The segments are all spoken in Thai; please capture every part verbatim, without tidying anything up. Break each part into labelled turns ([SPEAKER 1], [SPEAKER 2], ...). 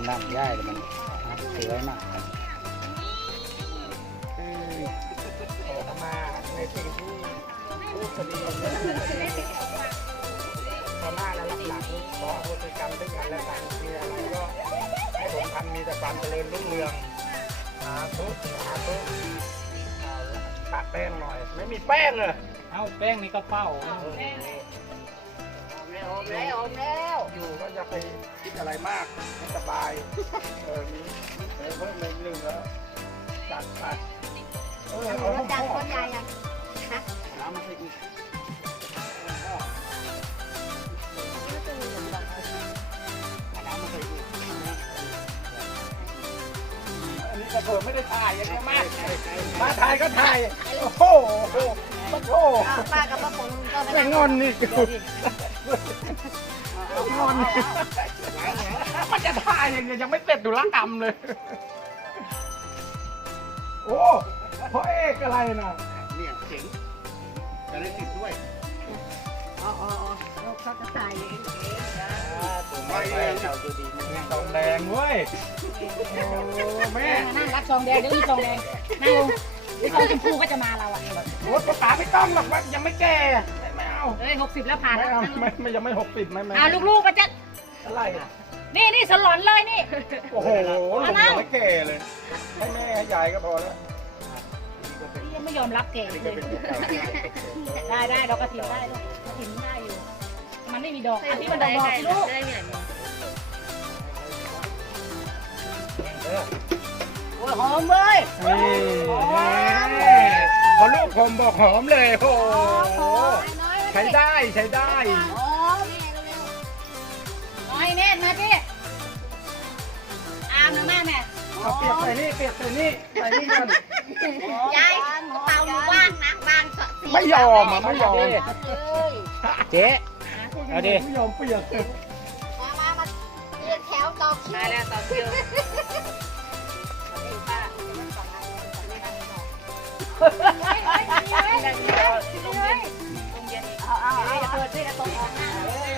[SPEAKER 1] นั่งย่ายแต่มันสวยมาก
[SPEAKER 2] ขอเข้ามาในสิ่งที่รูปคดีต่อหน้าและรับหลังขอโหสิกรรมด้วยกันและกันมีอะไรก็ให้ผมทำมีแต่ความเจริญรุ่งเรืองสาธุสาธุตัดแป้งหน่อยไม่มีแป้งเลยเอาแป้งนี่ก็เป้า
[SPEAKER 3] แล้วอมแล้วอมแล้ว
[SPEAKER 2] อยู่ก็อย่าไปคิดอะไรมากให้สบายเออมีเพิ่มเลยหนึ่งแล้วจัดไปเออเอา
[SPEAKER 3] จัดคนใหญ่ยังฮะ
[SPEAKER 2] น้ำมาใส่อีกน้ำมาใส่อีกอันนี้กระเถิบไม่ได้ถ่ายอย่างนี้มากมาถ่ายก็ถ่ายโอ้โหโอ้โห
[SPEAKER 3] ป้ากับป้าผมก็
[SPEAKER 2] ไม่งอนนี่งอนมันจะถ่ายอย่างเงี้ยยังไม่เสร็จดูละกรรมเลยโอ้พ่อเอกอะไรนะเนี่ยเจ๋งจะได้ติดด้วย
[SPEAKER 3] อ๋ออ๋อเขาจะถ่ายเองเองนะ
[SPEAKER 2] ไม่เลยเจ้าตัวดีทองแดงเว้ยโอ้แม่
[SPEAKER 4] นั่งรับซองแดงเดี๋ยวมีซองแดงนั่งลงซองชมพูก็จะมาเราอ่ะ
[SPEAKER 2] โอ้ป๋าไม่ต้องหรอกว่ายังไม่แก่ไม่เอา
[SPEAKER 4] เอ้ยหกสิบแล้วผ่าน
[SPEAKER 2] ไม่
[SPEAKER 4] แล้ว
[SPEAKER 2] ไม่ไม่ยังไม่หกสิบไม่ไม่
[SPEAKER 4] อ่าลูกๆมาจะ
[SPEAKER 2] อะไร
[SPEAKER 4] นี่นี่สลอนเลยนี่
[SPEAKER 2] โอ้โหหนุ่มยังไม่แก่เลยให้แม่ให้ยายก็พอแล้ว
[SPEAKER 4] ยังไม่ยอมรับเก่งเลยได้ได้ดอกกระถิ่นได้ดอกกระถิ่นได้อยู่มันไม่มีดอกอันนี้มันดอกดอกลูก
[SPEAKER 3] โอ้ยหอมเลย
[SPEAKER 2] นี่พอลูกผมบอกหอมเลยโอ้โหใช้ได้ใช้ได้
[SPEAKER 3] หอม
[SPEAKER 4] น้อยเน่นมาพี่อามนะแม่แม่
[SPEAKER 2] เอาเปียกใส่นี่เปียกใส่นี่ใส่นี่กัน
[SPEAKER 3] ยายเตาว่างนะว่าง
[SPEAKER 2] ไม่ยอมอ่ะไม่ยอม
[SPEAKER 1] เจ๊เอาดิ
[SPEAKER 2] ไม่ยอมเปียก
[SPEAKER 3] มามามาเรียนแถวต่อคิว
[SPEAKER 4] มาแล้วต่อคิว
[SPEAKER 3] เอาเอาเอาเปิดด้วยกระตุ้นออกหน้า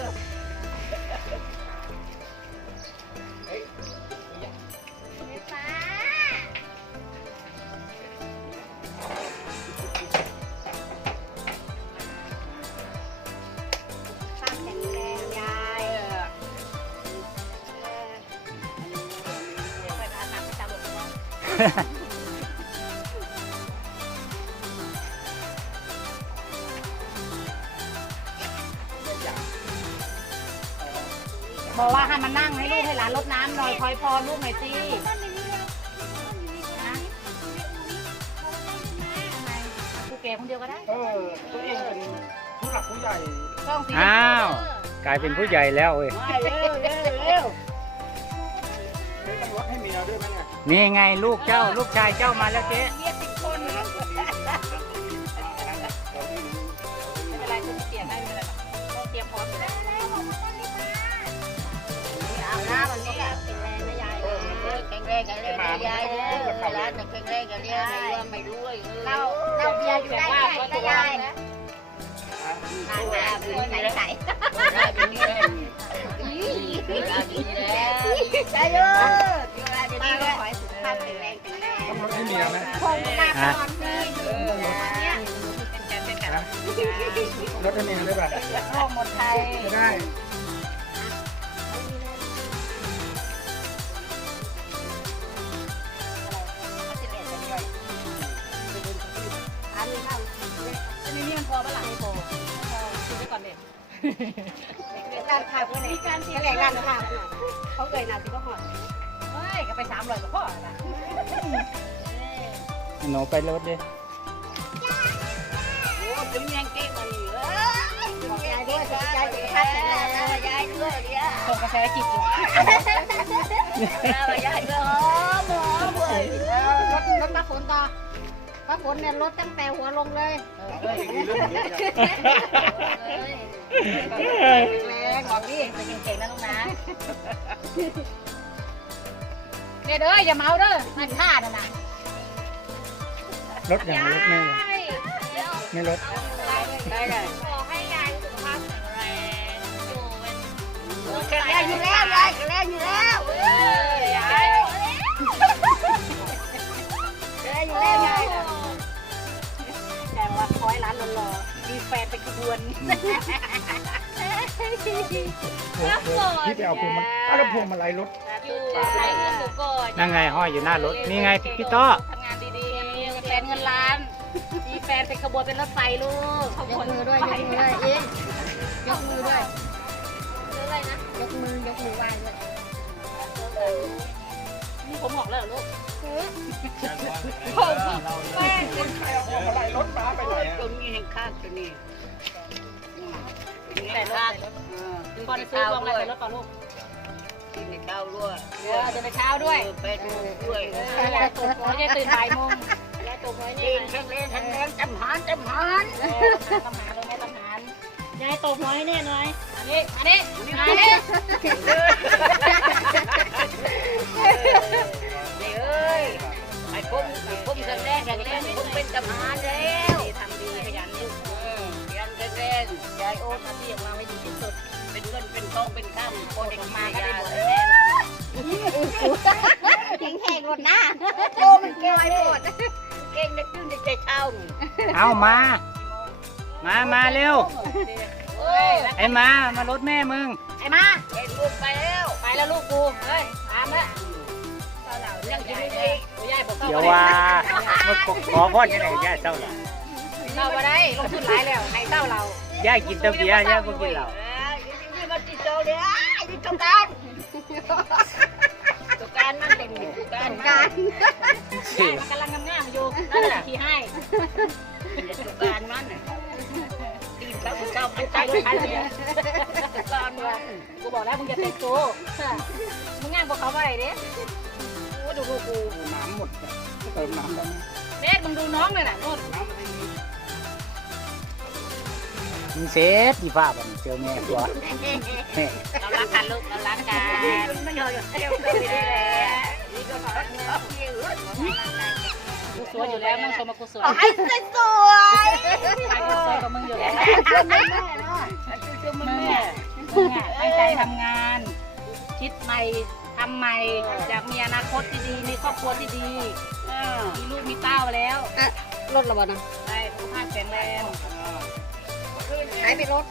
[SPEAKER 4] บอกว่าให้มานั่งให้ลูกให้หลานรดน้ำหน่อยคอยพอลูกหน่อยสินะกูแก่คนเดียวก็ได้
[SPEAKER 2] เออตัวเองเป็นผู้หลักผู้ใหญ่
[SPEAKER 1] อ้าวกลายเป็นผู้ใหญ่แล้วเว้ย
[SPEAKER 3] เร็วเร็วเร็ว
[SPEAKER 2] ไม่ต้องลดให้เมียด้วยไหมเนี่ย
[SPEAKER 1] นี่ไงลูกเจ้าลูกชายเจ้ามาแล้วเจ๊
[SPEAKER 4] เมียสิบคนนะไม่เป็นไรคุณเปลี่ยนได้ไม่เป็นไรหรอกต้องเตรียมพร้อมอยู่แล้ว
[SPEAKER 3] เอาหน้าวันนี้แข็งแรงนะยายแข็งแรงแข็งแรงนะยายเลยร้านแข็งแรงกันเนี่ยไม่ว่าไม่รู้เลยเราเราเบียร์อยู่ได้ไหมนะยายนะนานมาเบื่อไหนไหนได้ดีเลยได้ดีแล้วได้เยอะป้าก็ขอให้สุขภาพแข็งแรงแข็งแรง
[SPEAKER 2] ต้องลดให้เมียไหม
[SPEAKER 3] คงหน้าตอนนี้เนี่ย
[SPEAKER 2] ลดให้เมียได้ป่ะ
[SPEAKER 3] โรคหมดไทย
[SPEAKER 2] ได้
[SPEAKER 4] นี่มันพอปะล่ะไม่พอพอซื้อไปก่อนเด็ด
[SPEAKER 3] ร้านข้าวพวกนี้การเสียแรงร้านข้าวเขาเคยนาสิก็หอด
[SPEAKER 4] เฮ้ยก็ไปสามร้อยกับพ่อละ
[SPEAKER 1] หนูไปรถดิ
[SPEAKER 3] โอ้ถึงยังเก่งมันอยู่บอกยายด้วยยายสุขภาพแข็งแรงนะยายด้วยเนี่ย
[SPEAKER 4] ส่งกาแฟกินอยู่
[SPEAKER 3] ยายก็หอมหอมเลยรถรถมาฝนต่อพระฝนเนี่ยลดตั้งแต่หัวลงเลยแรงบอกดิ
[SPEAKER 4] จะเก่งๆนะลูกนะเนี่ยเด้ออย่าเมาเด้อมันฆ่าน่ะนะ
[SPEAKER 1] รถอย่างรถไม่ไม่รถ
[SPEAKER 3] ได้เลยขอให้ยายสุขภาพแข็งแรงอยู่เป็นแข็งแรงอยู่แล้วยายแข็งแรงอยู่แล้ว
[SPEAKER 4] หล่อๆมีแฟนเป็นขบวน
[SPEAKER 2] พวงพวงพี่ไปเอาพวงมันเอาแล้วพวงมาลัยรถ
[SPEAKER 4] อยู่ใช้เงินสุก่อน
[SPEAKER 1] นั่งไงห้อยอยู่หน้ารถนี่ไงพี่ต้อ
[SPEAKER 4] ทำงานดีๆมีแฟนเงินล้าน มีแฟนเป็นขบวนเป็นรถไฟลูกขบ
[SPEAKER 3] ย
[SPEAKER 4] ว
[SPEAKER 3] ก
[SPEAKER 4] น
[SPEAKER 3] มือด้วยยกมือด้วยเอ๊ะยกมือด้วยอะไรนะยกมือยกมือไหว้ด้วย
[SPEAKER 4] นี่ผมบอกแล้วเหรอลูก
[SPEAKER 2] แม่คนใครเอาพวงมาลัยรถมาไปไหน
[SPEAKER 3] ตรงนี้แห่งข้างตรงนี้
[SPEAKER 4] แต่รถก่อนจะซื้อลองอะไรใส่รถก่อนลูก
[SPEAKER 3] กินในเต้าด้วย
[SPEAKER 4] เออเดินไปเช้าด้วย
[SPEAKER 3] เป็ดด้วย
[SPEAKER 4] นั่นแหละตื่นไม่ใช่ตื่นบ่ายโมงแล้วตัวน้อย
[SPEAKER 3] กิ
[SPEAKER 4] นี่
[SPEAKER 3] นแข็งแรงแข็งแรงจำหานจำหาน
[SPEAKER 4] ตำหานเลยแม่ตำหานยายตบน้อยแน่น้อยอันนี้อันนี้อันนี้
[SPEAKER 3] นี่เอ้ยไอ้ผมไอ้ผมแข็งแรงแข็งแรงผมเป็นจำหานแล้ว
[SPEAKER 4] ทำดีขยันลูก
[SPEAKER 3] ยังแข็งแรงยายโอ๊ตมาที่ออกมาให้ดีที่สุดเป็นเงินเป็นทองเป็นข้ามพอเด็กมาก็ได้หมดแน่แข็งแข็งหมดนะโตมันเก่งไปหมดเก่งได้ขึ้นได้ใจเท่า
[SPEAKER 1] เอามา มามาเร็ว
[SPEAKER 4] เฮ้ย
[SPEAKER 1] ไอ้มา มารถแม่มึง
[SPEAKER 4] ไอ้มา
[SPEAKER 3] เห็นลูกไปแล้ว
[SPEAKER 4] ไปแล้วลูกกูเฮ้ยตามแล้ว
[SPEAKER 3] ยังจะไม่ได้
[SPEAKER 4] ตัวยายบอกเข้า
[SPEAKER 1] เดี๋ยว
[SPEAKER 4] มา
[SPEAKER 1] ว่ามาขอพ่อยังไงย่าเจ้าล่ะ
[SPEAKER 4] เข้ามาได้ลงทุนหลายแล้วให้เต้าเรา
[SPEAKER 1] ย่ากินแตะเบียร์ย่าบ่กินเหล้า
[SPEAKER 3] นี่มันติดโซเลยนี่ตกการตกการมันเป็นตกการการ
[SPEAKER 1] สิ
[SPEAKER 4] ยายมันกำลังงามๆอยู่นั่นแหละที่ให้
[SPEAKER 3] ตกการมันตีนเขาเจ้ามันใจ
[SPEAKER 4] ไปรถไฟ
[SPEAKER 3] เล
[SPEAKER 4] เลย ย
[SPEAKER 3] ตกการมัน
[SPEAKER 4] กูบอกแล้วมึงจะเป็นกูมึงงานพวกเขาไปเด้โอ้ดูลูกกู
[SPEAKER 2] น้ำหมดเติมน้ำได้ไหม
[SPEAKER 4] เด็กมึงดูน้องเลยน่ะนู่น
[SPEAKER 2] น้ำมันไม่มี
[SPEAKER 1] มึงเสียที่ฟ้าบ่เจอแม่ตัวแม่
[SPEAKER 4] เรารักกันลูกเรารักกัน
[SPEAKER 3] ไม่ยอมเที่ยวก็ไม่ได้แล้วนี่ก็ขอเที่ยวเที่ยว
[SPEAKER 4] กูสวยอยู่แล้วมึงชมมากูสวย
[SPEAKER 3] ให้สวย
[SPEAKER 4] ใครจะสวยกว่ามึงอยู่แล้ว
[SPEAKER 3] ช่วยแม่เนาะช่วย
[SPEAKER 4] มึ
[SPEAKER 3] แม่
[SPEAKER 4] ง
[SPEAKER 3] แม่
[SPEAKER 4] อ่ะมึงอ่ะตั้งใจทำงาน คิดใหม่ทำใหม่อยากมีอนาคตที่ดีมีครอบครัวที่ดี มีลูกมีเต้าแล้ว
[SPEAKER 3] รถระบาดนะ
[SPEAKER 4] ได้สุขภาพแข็งแรง
[SPEAKER 3] หายไปรถ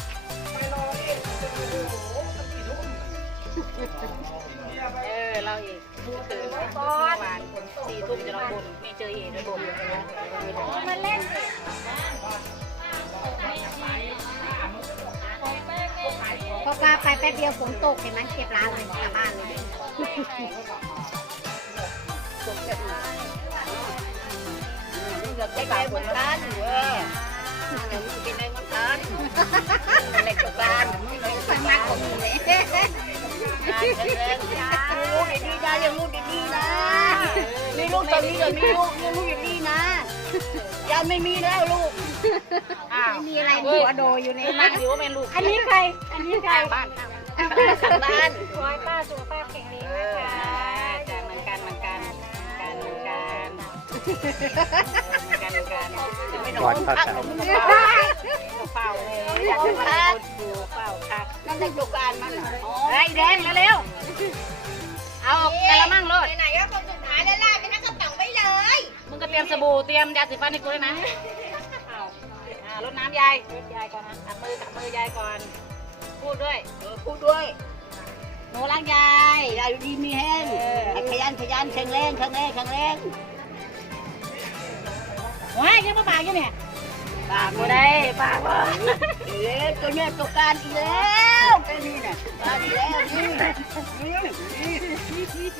[SPEAKER 4] เออเราอีกตื่นเมื่อวานสี่ทุ่มจะเราบ่นไม่เจอเหตุเลยบ่นมาเล่นสิ
[SPEAKER 3] พอปลาไปแป๊บเดียวฝนตกเห็นไหมเก็บร้านเลยกลับบ้านเลยเกือบได้ไก่เหมือนกันเออมึงกินอะไรเหมือนกันอะไรกับการมึงเลยไปมากของมึงเลยลูกดีๆนะยังลูกดีๆนะมีลูกตอนนี้ยังมีลูกยังลูกดีๆนะยังไม่มีแล้วลูก
[SPEAKER 4] อ้าว
[SPEAKER 3] มีอะไรหัวโดอยู่ใน
[SPEAKER 4] มั
[SPEAKER 3] นั้น น
[SPEAKER 4] อยู่ว่าเป็นลูก
[SPEAKER 3] อันนี้ใคร อันนี้ใคร
[SPEAKER 4] บ้าน
[SPEAKER 3] ข้างบ้าน
[SPEAKER 4] ขอให้ป้าสุขภาพแข็งแรงนะคะจ้าเหมือนกันเหมือนกันกันเหมือนกันเหมือนกันเหมือนกันจะไม่น
[SPEAKER 1] ก่
[SPEAKER 4] อ
[SPEAKER 1] อน
[SPEAKER 4] น
[SPEAKER 1] เข้าใจ
[SPEAKER 4] เฝ้าเลยอยากเป็นคนดูเฝ้าคัก
[SPEAKER 3] นั่นเป็นตุกการมัน
[SPEAKER 4] ไอ้แดงมาเร็วเอากระมังเลย
[SPEAKER 3] ไหนๆก็คนสุดท้ายแล้วล่ะไปนั่งกระป๋องไว้เลย
[SPEAKER 4] มึงก็เตรียมสบู่เตรียมยาสีฟันให้กูด้วยนะเอาอ่ารดน้ำยายรดยายก่อนนะจับมือจับมือยายก่อนพูดด้วย
[SPEAKER 3] เออพูดด้วย
[SPEAKER 4] หนูรักยาย
[SPEAKER 3] ยายดีมีแห้งขยันขยันแข็งแรงแข็งแรงแข็งแรง
[SPEAKER 4] ว้ายยังมาปากยังเนี่ย
[SPEAKER 3] ปาก
[SPEAKER 4] กูได้ปากบ่
[SPEAKER 3] เอ๊ะตัวเนี้ยตุกการอีกแล้วแค่นี้น่ะมาอีกแล้วนี่นี่นี่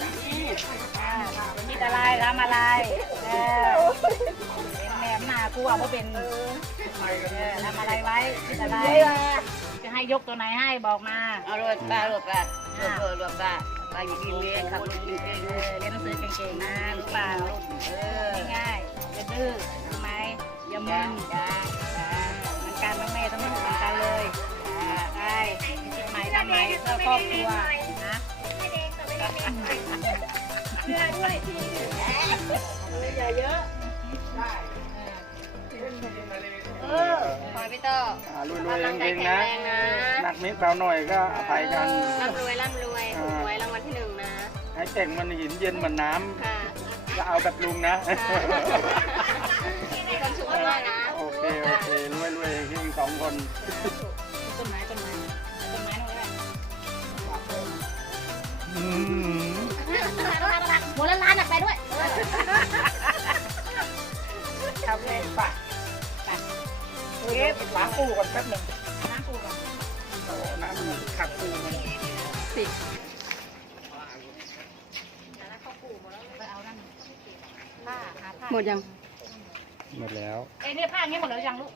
[SPEAKER 4] คิดอะไรทำอะไรเออเป็นแหนมหน้ากูเอาเพราะเป็นเออทำอะไรไว้คิดอะไรจะให้ยกตัวไหนให้บอกมา
[SPEAKER 3] เอาเลยป้าเลยป้าเลยเลยป้าป้าอยู่ดีมีแห้งขับรถเก่ง
[SPEAKER 4] เออเรียนหนังสือเก่งๆนะลูกเปล่า
[SPEAKER 3] เออ
[SPEAKER 4] ง่ายๆอย่าดื้อรู้ไหมอย่ามึ
[SPEAKER 3] จ้าน จ้าจ้า
[SPEAKER 4] เหมือนกันทั้งแม่ทั้งลูกเหมือนกันเลยใช่คิดใหม่ทำใหม่เพื่อครอบครัวนะ
[SPEAKER 3] เรือด้วยที
[SPEAKER 4] อย่าเยอะ
[SPEAKER 3] เออคอยพี่ต่อ
[SPEAKER 2] อ่ารวยๆเองๆนะหนักนิดเบาหน่อยก็อภัยกัน
[SPEAKER 3] ร่ำรวยร่ำรวยถูกหวยรางวัลที่หนึ่งนะ
[SPEAKER 2] ให้เก่งมันหินเย็นเหมือนน้
[SPEAKER 3] ค่ะ
[SPEAKER 2] ำจะเอาแบบลุงนะ
[SPEAKER 3] มีความสุขมากนะ
[SPEAKER 2] โอเคโอเคางปูก่อนแป๊บหนึ่ง
[SPEAKER 4] น้ำปูก่อน
[SPEAKER 2] โอ้น้ำมันขัดปูมัน
[SPEAKER 1] สิบ
[SPEAKER 4] ไปเอานั่นผ้าหาผ้า
[SPEAKER 1] หมดยังหมดแล้ว
[SPEAKER 4] เอ้ยเนี่ยผ้าอย่างเงี้ยหมดแล้วยังลูก